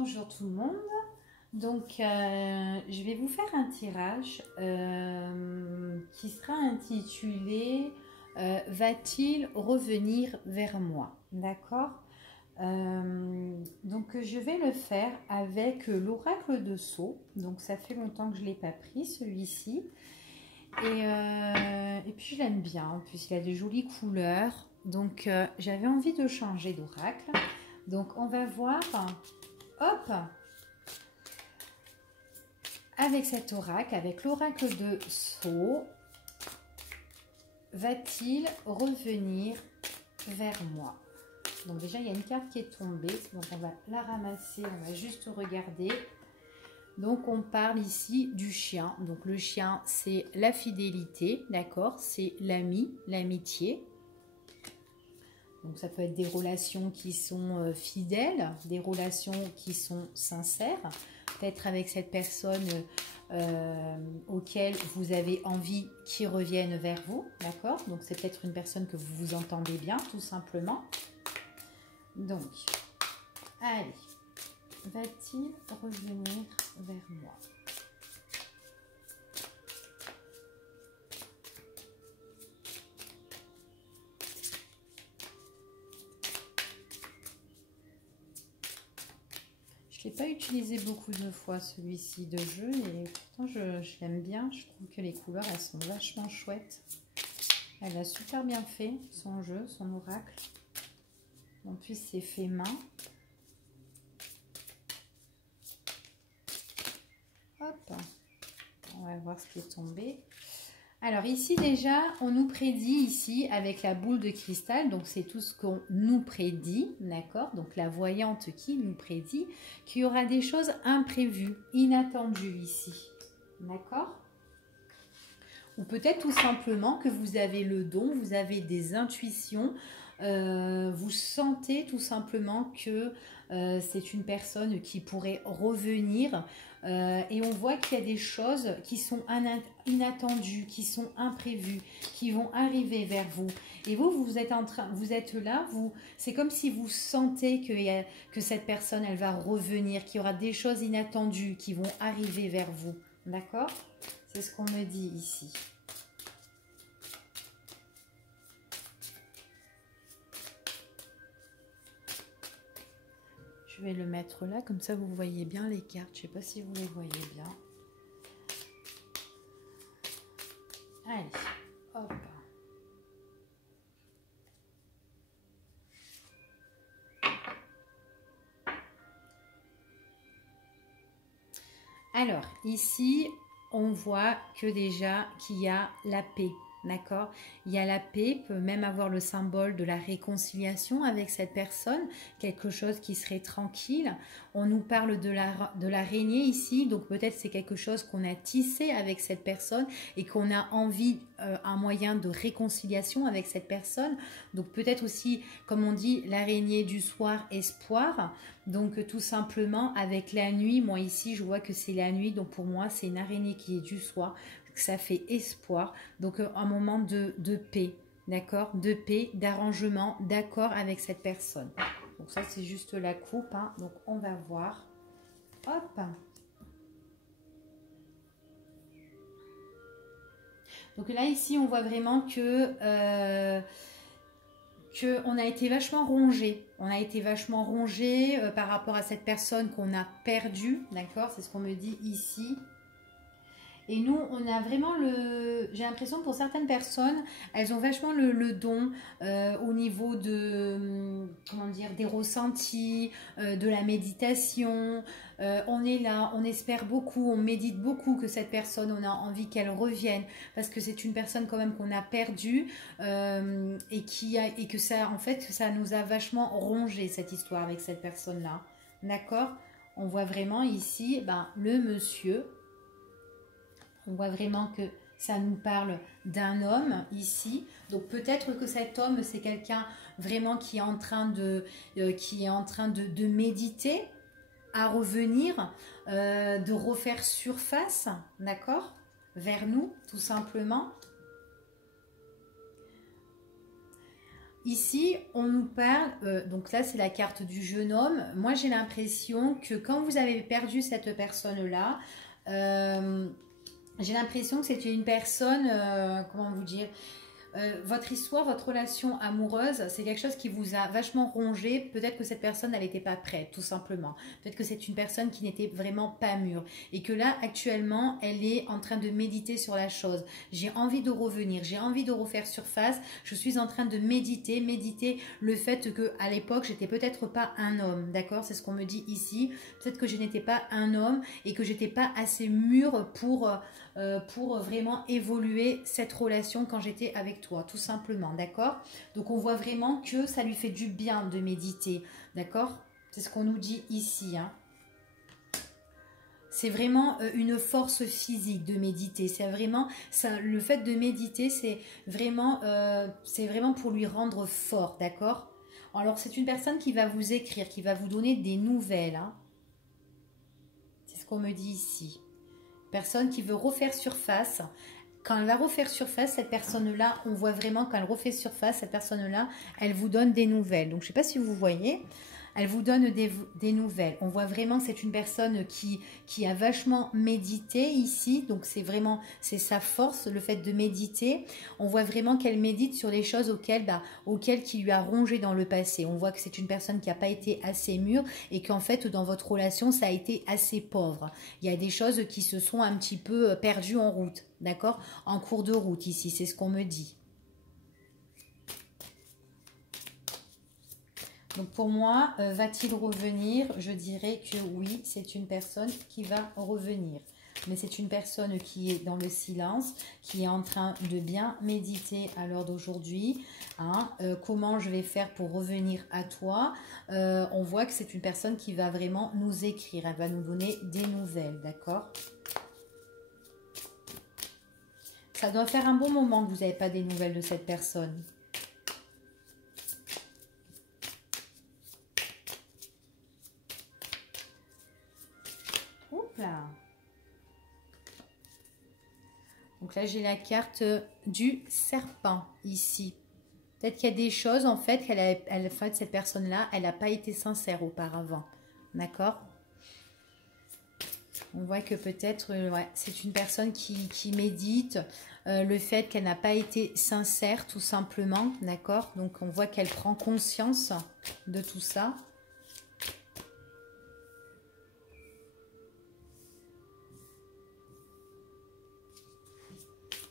Bonjour tout le monde, donc je vais vous faire un tirage qui sera intitulé Va-t-il revenir vers moi? D'accord. Donc je vais le faire avec l'oracle de Sceaux, donc ça fait longtemps que je ne l'ai pas pris celui-ci, et puis je l'aime bien, en plus il a de jolies couleurs, donc j'avais envie de changer d'oracle, donc on va voir, hop, avec cet oracle, avec l'oracle de Sceaux, va-t-il revenir vers moi? Donc déjà, il y a une carte qui est tombée, donc on va la ramasser, on va juste regarder. Donc on parle ici du chien. Donc le chien, c'est la fidélité, d'accord? C'est l'ami, l'amitié. Donc ça peut être des relations qui sont fidèles, des relations qui sont sincères. Peut-être avec cette personne auquel vous avez envie qu'il revienne vers vous, d'accord? Donc c'est peut-être une personne que vous vous entendez bien, tout simplement. Donc, allez, va-t-il revenir vers moi? Je ne l'ai pas utilisé beaucoup de fois celui-ci de jeu, et pourtant je l'aime bien. Je trouve que les couleurs, elles sont vachement chouettes. Elle a super bien fait son jeu, son oracle. En plus, c'est fait main. Hop, on va voir ce qui est tombé. Alors ici déjà, on nous prédit ici avec la boule de cristal, donc c'est tout ce qu'on nous prédit, d'accord? Donc la voyante qui nous prédit qu'il y aura des choses imprévues, inattendues ici, d'accord? Ou peut-être tout simplement que vous avez le don, vous avez des intuitions, vous sentez tout simplement que c'est une personne qui pourrait revenir, et on voit qu'il y a des choses qui sont inattendues, qui sont imprévues, qui vont arriver vers vous. Et vous êtes vous êtes là, c'est comme si vous sentez que cette personne, elle va revenir, qu'il y aura des choses inattendues qui vont arriver vers vous, d'accord? C'est ce qu'on me dit ici. Je vais le mettre là, comme ça vous voyez bien les cartes. Je ne sais pas si vous les voyez bien. Allez, hop. Alors, ici, on voit que déjà qu'il y a la paix. D'accord? Il y a la paix, peut même avoir le symbole de la réconciliation avec cette personne, quelque chose qui serait tranquille. On nous parle de l'araignée ici, donc peut-être c'est quelque chose qu'on a tissé avec cette personne et qu'on a envie, un moyen de réconciliation avec cette personne. Donc peut-être aussi, comme on dit, l'araignée du soir, espoir. Donc tout simplement avec la nuit, moi ici je vois que c'est la nuit, donc pour moi c'est une araignée qui est du soir, ça fait espoir, donc un moment de paix, d'accord, de paix, d'arrangement, d'accord avec cette personne. Donc ça c'est juste la coupe, hein. Donc on va voir, hop. Donc là ici on voit vraiment que on a été vachement rongé. On a été vachement rongé par rapport à cette personne qu'on a perdue, d'accord, c'est ce qu'on me dit ici. Et nous, on a vraiment j'ai l'impression pour certaines personnes, elles ont vachement le don au niveau de, comment dire, des ressentis, de la méditation. On est là, on espère beaucoup, on médite beaucoup que cette personne, on a envie qu'elle revienne parce que c'est une personne quand même qu'on a perdue, et que ça, en fait, ça nous a vachement rongé cette histoire avec cette personne-là. D'accord? On voit vraiment ici, ben, le monsieur. On voit vraiment que ça nous parle d'un homme ici. Donc peut-être que cet homme, c'est quelqu'un vraiment qui est en train de méditer, à revenir, de refaire surface, d'accord, vers nous, tout simplement. ici, on nous parle, donc là c'est la carte du jeune homme. Moi j'ai l'impression que quand vous avez perdu cette personne-là, j'ai l'impression que c'était une personne, comment vous dire, votre histoire, votre relation amoureuse, c'est quelque chose qui vous a vachement rongé. Peut-être que cette personne, elle n'était pas prête, tout simplement. Peut-être que c'est une personne qui n'était vraiment pas mûre. Et que là, actuellement, elle est en train de méditer sur la chose. J'ai envie de revenir, j'ai envie de refaire surface. Je suis en train de méditer le fait que à l'époque, j'étais peut-être pas un homme, d'accord? C'est ce qu'on me dit ici. Peut-être que je n'étais pas un homme et que j'étais pas assez mûre pour vraiment évoluer cette relation quand j'étais avec toi, tout simplement, d'accord? Donc on voit vraiment que ça lui fait du bien de méditer, d'accord? C'est ce qu'on nous dit ici, hein. C'est vraiment une force physique de méditer. C'est vraiment ça, le fait de méditer, c'est vraiment pour lui rendre fort, d'accord? Alors c'est une personne qui va vous écrire, qui va vous donner des nouvelles, hein. C'est ce qu'on me dit ici. Personne qui veut refaire surface. Quand elle va refaire surface, cette personne-là, on voit vraiment quand elle refait surface, cette personne-là, elle vous donne des nouvelles. Donc, je ne sais pas si vous voyez, elle vous donne des nouvelles. On voit vraiment que c'est une personne qui a vachement médité ici. Donc, c'est sa force, le fait de méditer. On voit vraiment qu'elle médite sur les choses auxquelles qui lui a rongé dans le passé. On voit que c'est une personne qui n'a pas été assez mûre et qu'en fait, dans votre relation, ça a été assez pauvre. Il y a des choses qui se sont un petit peu perdues en route, d'accord? En cours de route ici, c'est ce qu'on me dit. Donc pour moi, va-t-il revenir? Je dirais que oui, c'est une personne qui va revenir. Mais c'est une personne qui est dans le silence, qui est en train de bien méditer à l'heure d'aujourd'hui. Hein, comment je vais faire pour revenir à toi? On voit que c'est une personne qui va vraiment nous écrire. Elle va nous donner des nouvelles, d'accord? Ça doit faire un bon moment que vous n'avez pas des nouvelles de cette personne. Là. Donc là, j'ai la carte du serpent ici. Peut-être qu'il y a des choses, en fait, cette personne-là, elle n'a pas été sincère auparavant. D'accord? On voit que peut-être, ouais, c'est une personne qui médite. Le fait qu'elle n'a pas été sincère, tout simplement. D'accord? Donc, on voit qu'elle prend conscience de tout ça.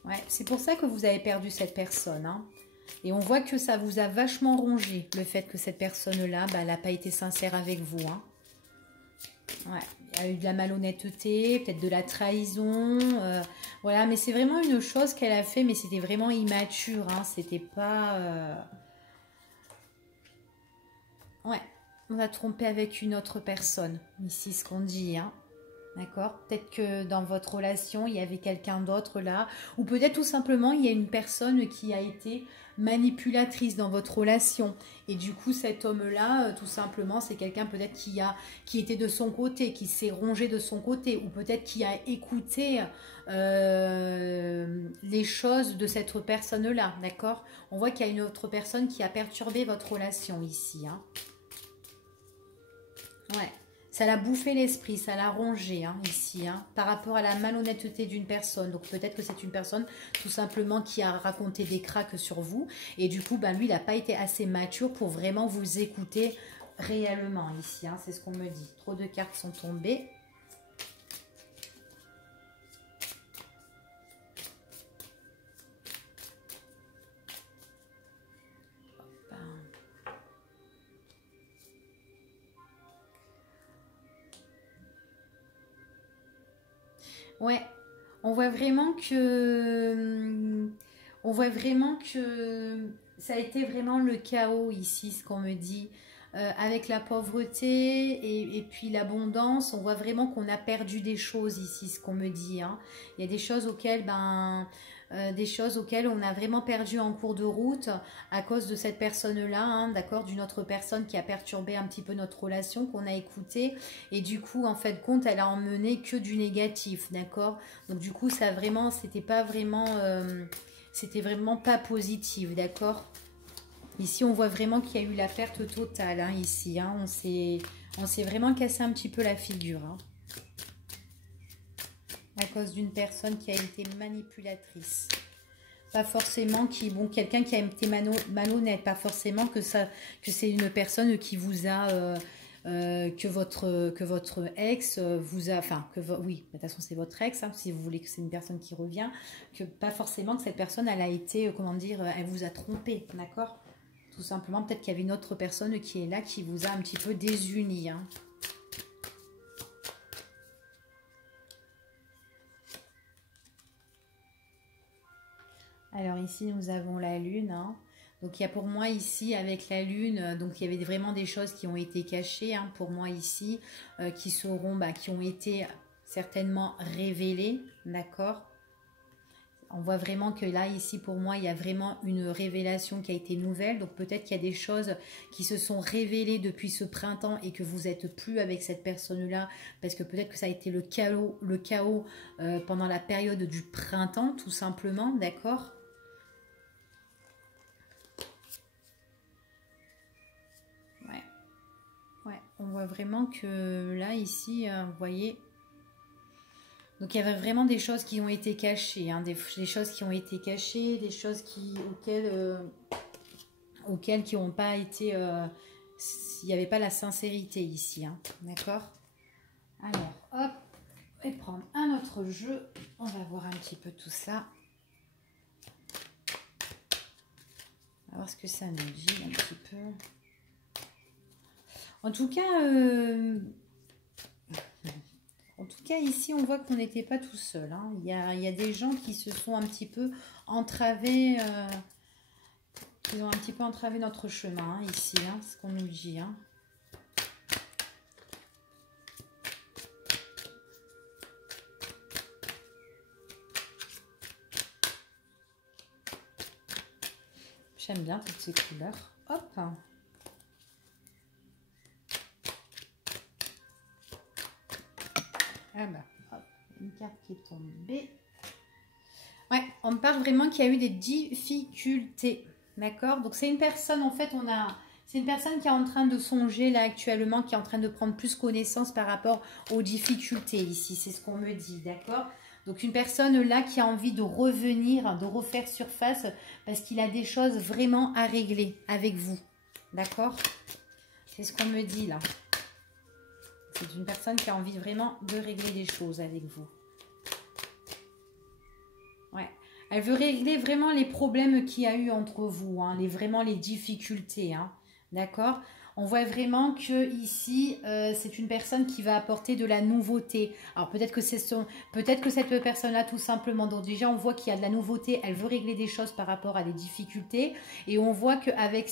Ouais, c'est pour ça que vous avez perdu cette personne, hein. Et on voit que ça vous a vachement rongé, le fait que cette personne-là, elle n'a pas été sincère avec vous, hein. Ouais, il y a eu de la malhonnêteté, peut-être de la trahison. Voilà, mais c'est vraiment une chose qu'elle a fait, mais c'était vraiment immature, hein. C'était pas... Ouais, on a trompé avec une autre personne. Ici, ce qu'on dit, hein. D'accord? Peut-être que dans votre relation, il y avait quelqu'un d'autre là. Ou peut-être tout simplement, il y a une personne qui a été manipulatrice dans votre relation. Et du coup, cet homme-là, tout simplement, c'est quelqu'un peut-être qui était de son côté, qui s'est rongé de son côté. Ou peut-être qui a écouté les choses de cette personne-là. D'accord? On voit qu'il y a une autre personne qui a perturbé votre relation ici, hein. Ouais. Ça l'a bouffé l'esprit, ça l'a rongé, hein, ici, hein, par rapport à la malhonnêteté d'une personne. Donc peut-être que c'est une personne tout simplement qui a raconté des cracks sur vous. Et du coup, lui, il n'a pas été assez mature pour vraiment vous écouter réellement ici, hein, c'est ce qu'on me dit. Trop de cartes sont tombées. Ouais, on voit vraiment que ça a été vraiment le chaos ici, ce qu'on me dit. Avec la pauvreté et puis l'abondance, on voit vraiment qu'on a perdu des choses ici, ce qu'on me dit, hein. Il y a des choses auxquelles, on a vraiment perdu en cours de route à cause de cette personne-là, hein, d'accord, d'une autre personne qui a perturbé un petit peu notre relation, qu'on a écouté. Et du coup, en fait, compte, elle a emmené que du négatif, d'accord. Donc du coup, ça vraiment, c'était vraiment pas positif, d'accord. Ici, on voit vraiment qu'il y a eu la perte totale, hein, ici. Hein. On s'est vraiment cassé un petit peu la figure. Hein, à cause d'une personne qui a été manipulatrice. Pas forcément quelqu'un qui a été malhonnête. Pas forcément que c'est une personne qui vous a... que votre ex vous a... Enfin, oui, de toute façon, c'est votre ex, hein, si vous voulez que c'est une personne qui revient. Que pas forcément que cette personne, elle a été, comment dire, elle vous a trompé, d'accord? Tout simplement, peut-être qu'il y avait une autre personne qui est là, qui vous a un petit peu désunis. Hein. Alors ici, nous avons la lune. Hein. Donc il y a pour moi ici, avec la lune, donc il y avait vraiment des choses qui ont été cachées, hein, pour moi ici, qui ont été certainement révélées, d'accord? On voit vraiment que là, ici, pour moi, il y a vraiment une révélation qui a été nouvelle. Donc, peut-être qu'il y a des choses qui se sont révélées depuis ce printemps et que vous n'êtes plus avec cette personne-là parce que peut-être que ça a été le chaos pendant la période du printemps, tout simplement, d'accord? Ouais. Ouais, on voit vraiment que là, ici, vous voyez... Donc il y avait vraiment des choses qui ont été cachées, hein, des choses qui ont été cachées, des choses auxquelles qui n'ont pas été... il n'y avait pas la sincérité ici, hein, d'accord? Alors, hop, et prendre un autre jeu. On va voir un petit peu tout ça. On va voir ce que ça nous dit un petit peu. En tout cas, ici, on voit qu'on n'était pas tout seul. Hein. Il y a des gens qui se sont un petit peu entravés, qui ont un petit peu entravé notre chemin, hein, ici, hein, ce qu'on nous dit. Hein. J'aime bien toutes ces couleurs. Hop! Ah bah, hop, une carte qui est tombée. Ouais, on me parle vraiment qu'il y a eu des difficultés. D'accord? Donc c'est une personne, en fait, c'est une personne qui est en train de songer là actuellement, qui est en train de prendre plus connaissance par rapport aux difficultés ici. C'est ce qu'on me dit, d'accord? Donc une personne là qui a envie de revenir, de refaire surface parce qu'il a des choses vraiment à régler avec vous. D'accord? C'est ce qu'on me dit là. C'est une personne qui a envie vraiment de régler des choses avec vous. Ouais. Elle veut régler vraiment les problèmes qu'il y a eu entre vous, hein, vraiment les difficultés. Hein, d'accord? On voit vraiment que ici, c'est une personne qui va apporter de la nouveauté. Alors peut-être que cette personne-là, tout simplement. Donc déjà, on voit qu'il y a de la nouveauté. Elle veut régler des choses par rapport à des difficultés. Et on voit qu'avec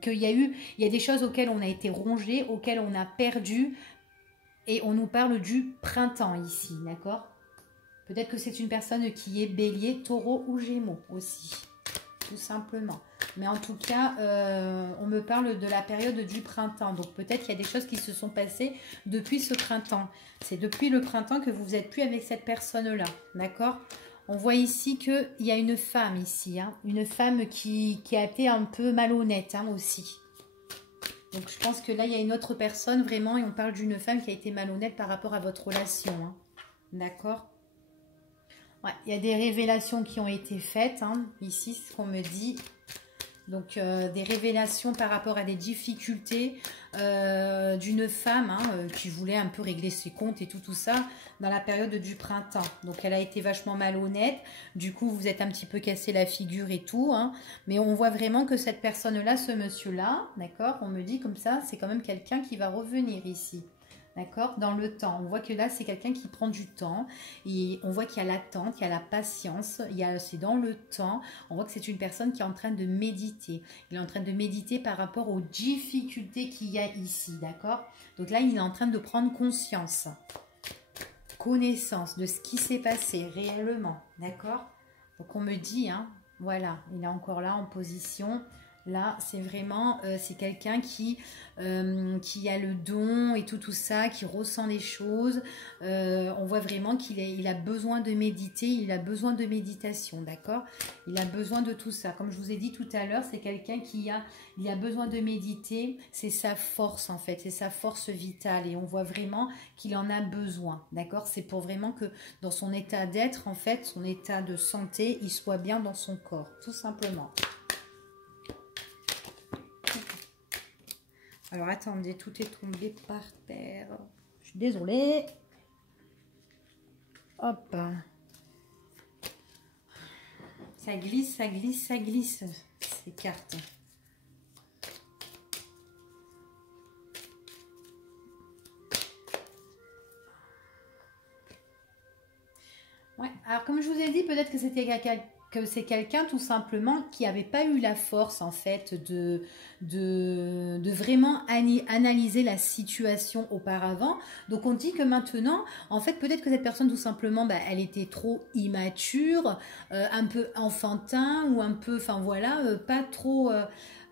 qu'il y a des choses auxquelles on a été rongé, auxquelles on a perdu. Et on nous parle du printemps ici, d'accord? Peut-être que c'est une personne qui est bélier, taureau ou gémeaux aussi, tout simplement. Mais en tout cas, on me parle de la période du printemps. Donc peut-être qu'il y a des choses qui se sont passées depuis ce printemps. C'est depuis le printemps que vous n'êtes plus avec cette personne-là, d'accord? On voit ici qu'il y a une femme ici, hein, une femme qui a été un peu malhonnête, hein, aussi. Donc, je pense que là, il y a une autre personne, vraiment, et on parle d'une femme qui a été malhonnête par rapport à votre relation. Hein. D'accord? Ouais, il y a des révélations qui ont été faites, hein, ici, ce qu'on me dit. Donc, des révélations par rapport à des difficultés d'une femme hein, qui voulait un peu régler ses comptes et tout ça dans la période du printemps. Donc, elle a été vachement malhonnête. Du coup, vous êtes un petit peu cassé la figure et tout. Hein. Mais on voit vraiment que cette personne-là, ce monsieur-là, d'accord, on me dit comme ça, c'est quand même quelqu'un qui va revenir ici. D'accord? Dans le temps. On voit que là, c'est quelqu'un qui prend du temps. Et on voit qu'il y a l'attente, il y a la patience. C'est dans le temps. On voit que c'est une personne qui est en train de méditer. Il est en train de méditer par rapport aux difficultés qu'il y a ici. D'accord? Donc là, il est en train de prendre conscience. Connaissance de ce qui s'est passé réellement. D'accord? Donc on me dit, hein, voilà, il est encore là en position Là, c'est vraiment, c'est quelqu'un qui a le don et tout ça, qui ressent les choses. On voit vraiment il a besoin de méditer, il a besoin de méditation, d'accord? Il a besoin de tout ça. Comme je vous ai dit tout à l'heure, c'est quelqu'un il a besoin de méditer. C'est sa force, en fait, c'est sa force vitale. Et on voit vraiment qu'il en a besoin, d'accord? C'est pour vraiment que dans son état d'être, en fait, son état de santé, il soit bien dans son corps, tout simplement. Alors, attendez, tout est tombé par terre. Je suis désolée. Hop. Ça glisse, ça glisse, ça glisse, ces cartes. Ouais. Alors, comme je vous ai dit, peut-être que c'était c'est quelqu'un tout simplement qui n'avait pas eu la force en fait de vraiment analyser la situation auparavant. Donc on dit que maintenant, en fait peut-être que cette personne tout simplement, bah, elle était trop immature, un peu enfantin ou un peu, enfin voilà, pas trop...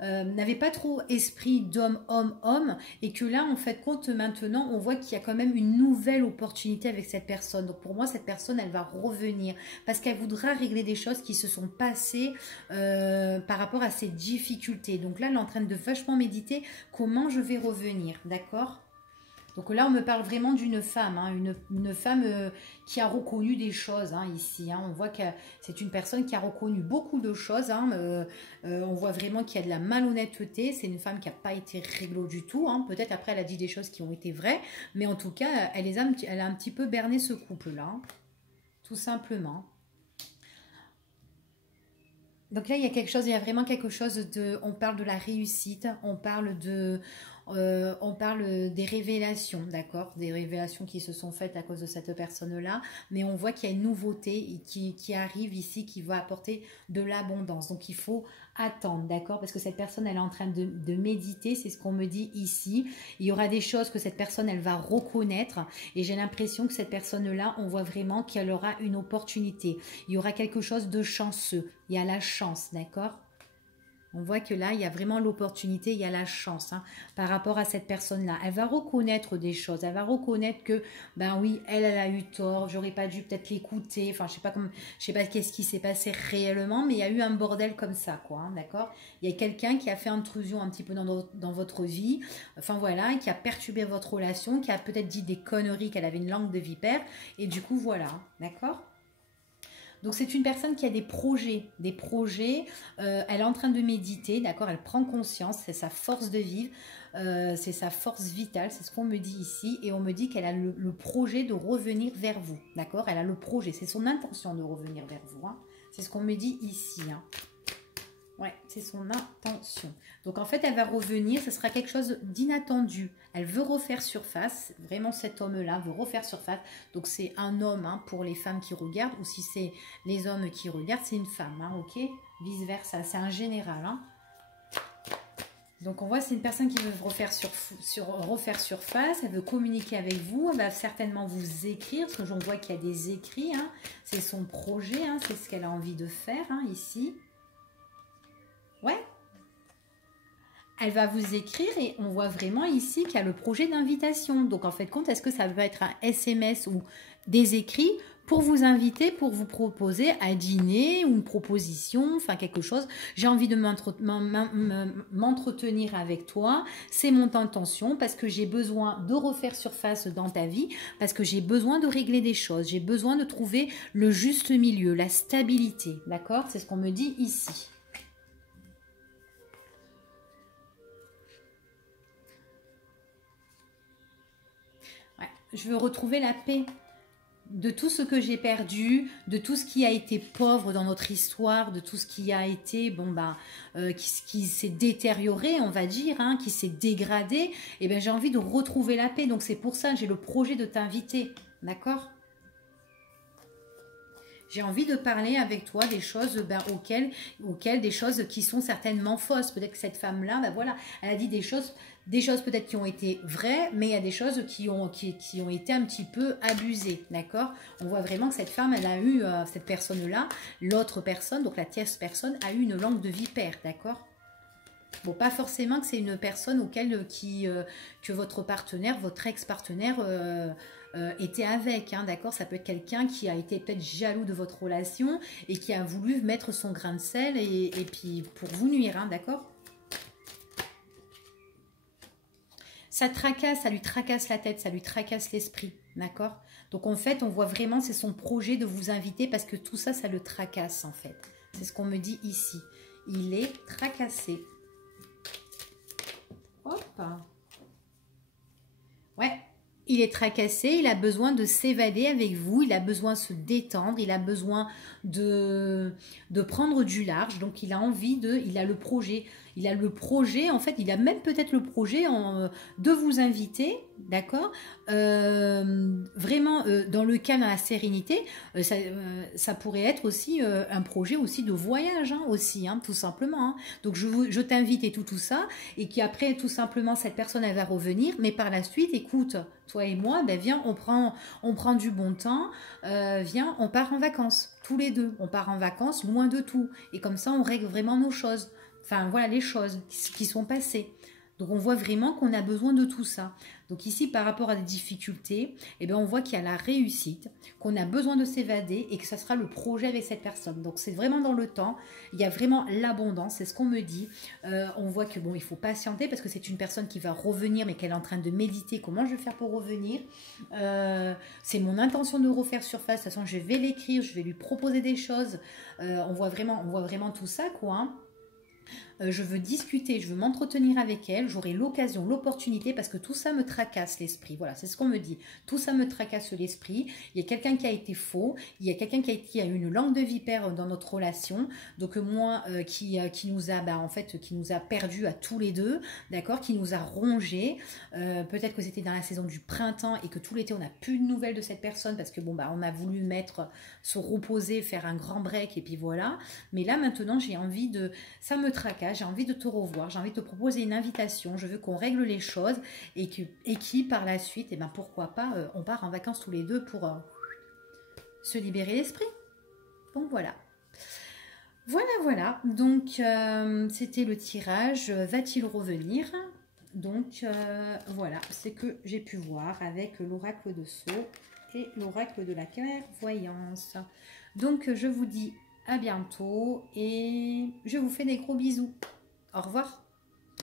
n'avait pas trop esprit d'homme, homme, homme, et que là, en fait, compte maintenant, on voit qu'il y a quand même une nouvelle opportunité avec cette personne. Donc pour moi, cette personne, elle va revenir parce qu'elle voudra régler des choses qui se sont passées par rapport à ses difficultés. Donc là, elle est en train de vachement méditer comment je vais revenir, d'accord? Donc là, on me parle vraiment d'une femme, hein, une femme qui a reconnu des choses hein, ici. Hein. On voit que c'est une personne qui a reconnu beaucoup de choses. Hein, on voit vraiment qu'il y a de la malhonnêteté. C'est une femme qui n'a pas été réglo du tout. Hein. Peut-être après, elle a dit des choses qui ont été vraies. Mais en tout cas, elle a un petit peu berné ce couple-là. Hein, tout simplement. Donc là, il y a quelque chose, il y a vraiment quelque chose de... On parle de la réussite, on parle des révélations, d'accord? Des révélations qui se sont faites à cause de cette personne-là. Mais on voit qu'il y a une nouveauté qui arrive ici, qui va apporter de l'abondance. Donc il faut attendre, d'accord? Parce que cette personne, elle est en train de méditer, c'est ce qu'on me dit ici. Il y aura des choses que cette personne, elle va reconnaître. Et j'ai l'impression que cette personne-là, on voit vraiment qu'elle aura une opportunité. Il y aura quelque chose de chanceux. Il y a la chance, d'accord? On voit que là, il y a vraiment l'opportunité, il y a la chance hein, par rapport à cette personne-là. Elle va reconnaître des choses, elle va reconnaître que, ben oui, elle a eu tort, j'aurais pas dû peut-être l'écouter, enfin, je sais pas qu'est-ce qui s'est passé réellement, mais il y a eu un bordel comme ça, quoi, hein, d'accord? Il y a quelqu'un qui a fait intrusion un petit peu dans votre vie, enfin voilà, qui a perturbé votre relation, qui a peut-être dit des conneries, qu'elle avait une langue de vipère, et du coup, voilà, d'accord? Donc c'est une personne qui a des projets, elle est en train de méditer, d'accord, elle prend conscience, c'est sa force de vivre, c'est sa force vitale, c'est ce qu'on me dit ici, et on me dit qu'elle a le projet de revenir vers vous, d'accord, elle a le projet, c'est son intention de revenir vers vous, hein. C'est ce qu'on me dit ici, hein. Ouais, c'est son intention. Donc en fait, elle va revenir, ce sera quelque chose d'inattendu. Elle veut refaire surface, vraiment cet homme-là veut refaire surface. Donc c'est un homme hein, pour les femmes qui regardent, ou si c'est les hommes qui regardent, c'est une femme, hein, ok? Vice-versa, c'est un général. Hein. Donc on voit c'est une personne qui veut refaire surface, elle veut communiquer avec vous, elle va certainement vous écrire, parce que j'en vois qu'il y a des écrits, hein. C'est son projet, hein, c'est ce qu'elle a envie de faire hein, ici. Ouais. Elle va vous écrire et on voit vraiment ici qu'il y a le projet d'invitation. Donc en fait, compte, est-ce que ça va être un SMS ou des écrits pour vous inviter, pour vous proposer à dîner ou une proposition, enfin quelque chose. J'ai envie de m'entretenir avec toi. C'est mon intention parce que j'ai besoin de refaire surface dans ta vie, parce que j'ai besoin de régler des choses. J'ai besoin de trouver le juste milieu, la stabilité. D'accord? C'est ce qu'on me dit ici. Je veux retrouver la paix de tout ce que j'ai perdu, de tout ce qui a été pauvre dans notre histoire, de tout ce qui a été, bon bah, qui s'est détérioré, on va dire, hein, qui s'est dégradé. Et ben j'ai envie de retrouver la paix. Donc c'est pour ça j'ai le projet de t'inviter, d'accord? J'ai envie de parler avec toi des choses ben, auxquelles des choses qui sont certainement fausses. Peut-être que cette femme-là, ben voilà, elle a dit des choses peut-être qui ont été vraies, mais il y a des choses qui ont été un petit peu abusées, d'accord? On voit vraiment que cette femme, elle a eu, cette personne-là, l'autre personne, donc la tierce personne, a eu une langue de vipère, d'accord? Bon, pas forcément que c'est une personne auquel que votre partenaire, votre ex-partenaire était avec, hein, d'accord? Ça peut être quelqu'un qui a été peut-être jaloux de votre relation et qui a voulu mettre son grain de sel et puis pour vous nuire, hein, d'accord? Ça tracasse, ça lui tracasse la tête, ça lui tracasse l'esprit, d'accord? Donc en fait, on voit vraiment, c'est son projet de vous inviter parce que tout ça, ça le tracasse en fait. C'est ce qu'on me dit ici. Il est tracassé. Hop. Ouais, il est tracassé, il a besoin de s'évader avec vous, il a besoin de se détendre, il a besoin de prendre du large, donc il a envie il a le projet. Il a le projet, en fait, il a même peut-être le projet de vous inviter, d'accord. Vraiment, dans le cas, dans la sérénité, ça pourrait être aussi un projet aussi de voyage, hein, aussi, hein, tout simplement. Hein. Donc, je t'invite et tout ça, et qu'après, tout simplement, cette personne, elle va revenir, mais par la suite, écoute, toi et moi, ben viens, on prend du bon temps, viens, on part en vacances, tous les deux, on part en vacances, loin de tout, et comme ça, on règle vraiment nos choses. Enfin, voilà les choses qui sont passées. Donc, on voit vraiment qu'on a besoin de tout ça. Donc, ici, par rapport à des difficultés, eh bien, on voit qu'il y a la réussite, qu'on a besoin de s'évader et que ça sera le projet avec cette personne. Donc, c'est vraiment dans le temps. Il y a vraiment l'abondance, c'est ce qu'on me dit. On voit que, bon, il faut patienter parce que c'est une personne qui va revenir, mais qu'elle est en train de méditer. Comment je vais faire pour revenir? C'est mon intention de refaire surface. De toute façon, je vais l'écrire, je vais lui proposer des choses. On voit vraiment tout ça, quoi. Hein. Je veux discuter, je veux m'entretenir avec elle, j'aurai l'occasion, l'opportunité, parce que tout ça me tracasse l'esprit. Voilà, c'est ce qu'on me dit. Tout ça me tracasse l'esprit. Il y a quelqu'un qui a été faux, il y a quelqu'un qui a eu une langue de vipère dans notre relation, donc moi, qui nous a, en fait, qui nous a perdus à tous les deux, d'accord, qui nous a rongés. Peut-être que c'était dans la saison du printemps et que tout l'été, on n'a plus de nouvelles de cette personne parce que, bon, on a voulu se reposer, faire un grand break et puis voilà. Mais là, maintenant, j'ai envie ça me tracasse, j'ai envie de te revoir, j'ai envie de te proposer une invitation, je veux qu'on règle les choses et qui par la suite, eh ben, pourquoi pas, on part en vacances tous les deux pour se libérer l'esprit. Donc voilà. Voilà. Donc c'était le tirage. Va-t-il revenir? Donc voilà, c'est que j'ai pu voir avec l'oracle de Sceaux et l'oracle de la clairvoyance. Donc je vous dis à bientôt et je vous fais des gros bisous. Au revoir.